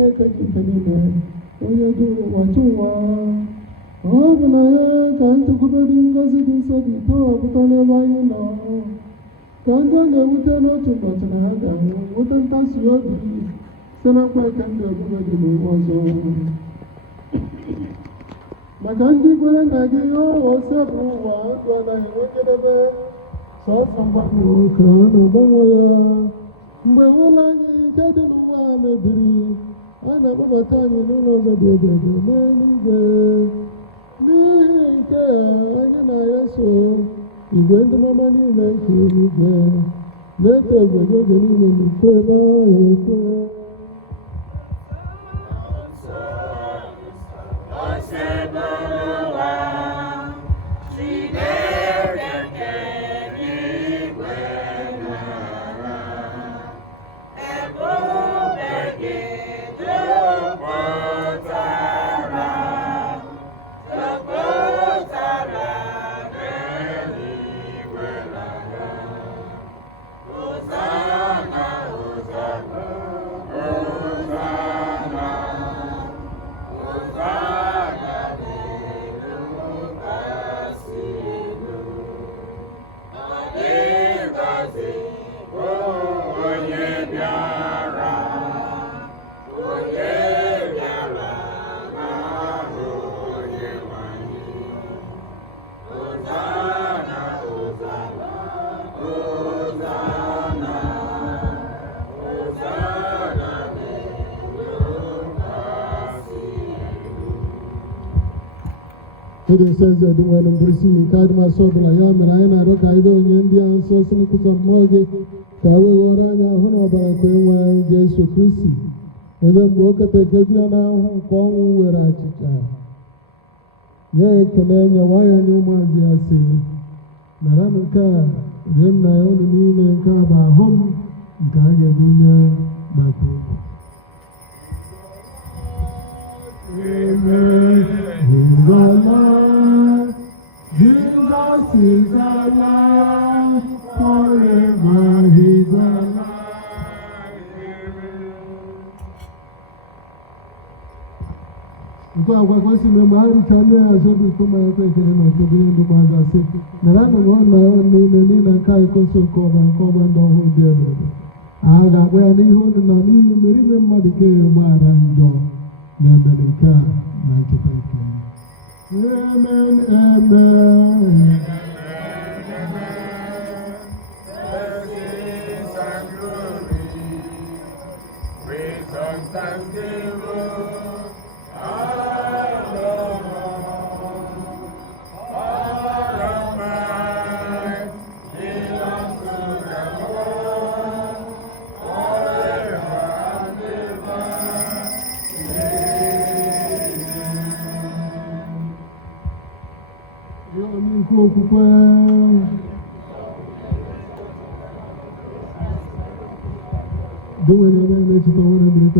Chineke nke niile onye dị ụwa chụwa ọ bụ na ya ka nchekwube dị ngozi dị nsọ dị tọwapụta n'ebe anyị nọ ka ndị ọ na-ewute n'otu ụbọchị na ha ga-anwụ nweta nkasi obi site na nkwa eke ndụ ebube dị n'iwu ọzọ maka ndị kwere na gị ose bụ ụwa ndụ anaghị enwe njedebe sọsọ mgbanwe ka a na-agbanwe ya mgbe ụlọ anyị nke dị n'ụwa mebiri a na-akpọbata anyị n'ụlọ ụzọ dị ebube n'eluigwe n'ihi nke anyị na ya so igwe ndị mama niile nke eluigwe na-eto egbe n'oge niile n'ikpe ebe ahụ ekwe It says that when I'm receiving Kadma Sobla Yamana and Arokaido and India, so Sinikus Mogi, Kawi Warana, Hunabara, Jesu Christi. When they broke at the Kadiana, Kong were at Chicha. Yea, Kananya, why are you Mazia saying? Naramaka, then I only mean and Kaba home, Kaya Dunya, Batu. Amen. Jesus is alive, forever He's alive. Kwa kwasi mahali chanya azobi kuma yote kile na tobendo baza se. Narana ngona ni na kai koso ko ndo hudie. Aga bwa ni hu na ni merime madike mara njo. Nemeleka na kitaka. Amen, amen. Blessings and glory, praise and thanksgiving, all of mine belongs to the Lord, forever and ever. Doing it, to one of the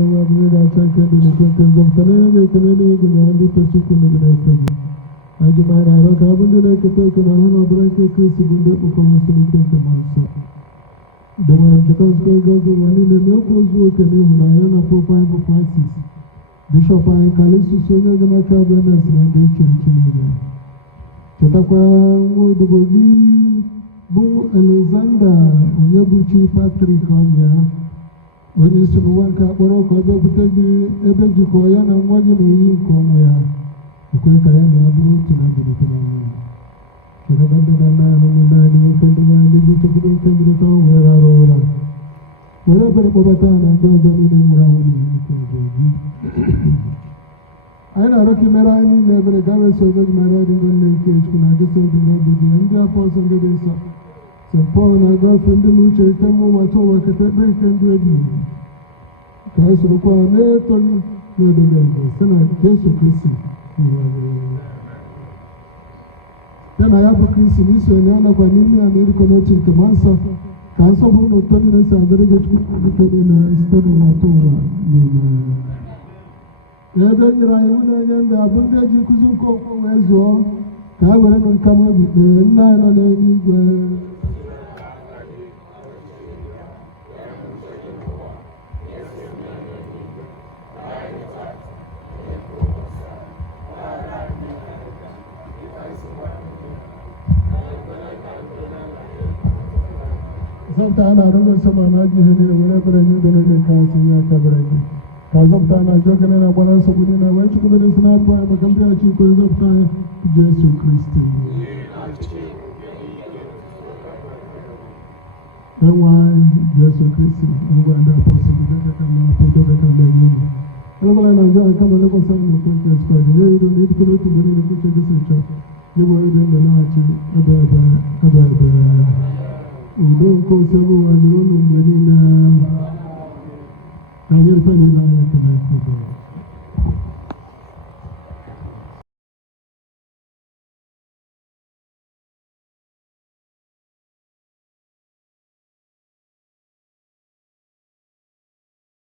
champion in the Quintans of Canada, and the Pacific in the next. I demand I don't have any like a token of a break a case in the Oklahoma City Monster. The way the Tosco goes to one in the locals work and even I am a profile for Francis. Bishop and Callisto Sonia the Macabranas and the church in India. Chatakwa Wodobogi, Bu Alexander, Onyebuchi Patrick Onya. When you see one car, what I'll call ebe jiko ya na mwagi n'oyi nke onwe ya ekwe ka ya na abụrụ otu na jiri n'ọnụ kere bande na naanị ụmụ naanị nwoke ndị naanị ndị chekwuru nke njirịta ọhụrụ were arụ ụra were ebere kpọbata na ndị ọzọ niile nwere ahụ n'ihi nke ozi anyị na-arịọ ka imere anyị niile ebere gawa eso ogo dị mara dị nne nke chukwu na adịsị obi n'obi dị ndị afọ ọzọ ndị dị nsọ St. Paul na-agafe ndị m uche ike mma ụwa tụ ụwa kete ekpe nke ndị ebighị ka anyị sorokwa na-etoghị na-edoghị ego site na Jesu Kristi site na ya bụ Kristi na iso onye anakwa n'ime ya na irikọ n'otu nke ma nsọ ka nsọ bụrụ na ụtọ niile si adịrị gị chukwu ike niile site n'ụwa tụ ụwa niile ebe e nyere anyị iwu na-enye ndị abụ ndị eji nkụzi nke okwu wee zụọ ka ha were nụ nka obi kpee nna anyị nọ n'eluigwe zabta ana rugo sama na ji ne wala bare ni da ne ka sun ya ka bare ki ka zabta na joga ne na bara su gudi na wai ku da suna fa ba kan biya ci ko zabta Jesu Kristi ewa Jesu Kristi ngo anda possible da kan na foto da kan da ni algo la na kama leko sana mu ko ke spa ne do ni ko to bari ne ko ce da sai ni wo da na ci aba udo ko sabu wa ni no mu ni na ka ni fa ni na ka na ko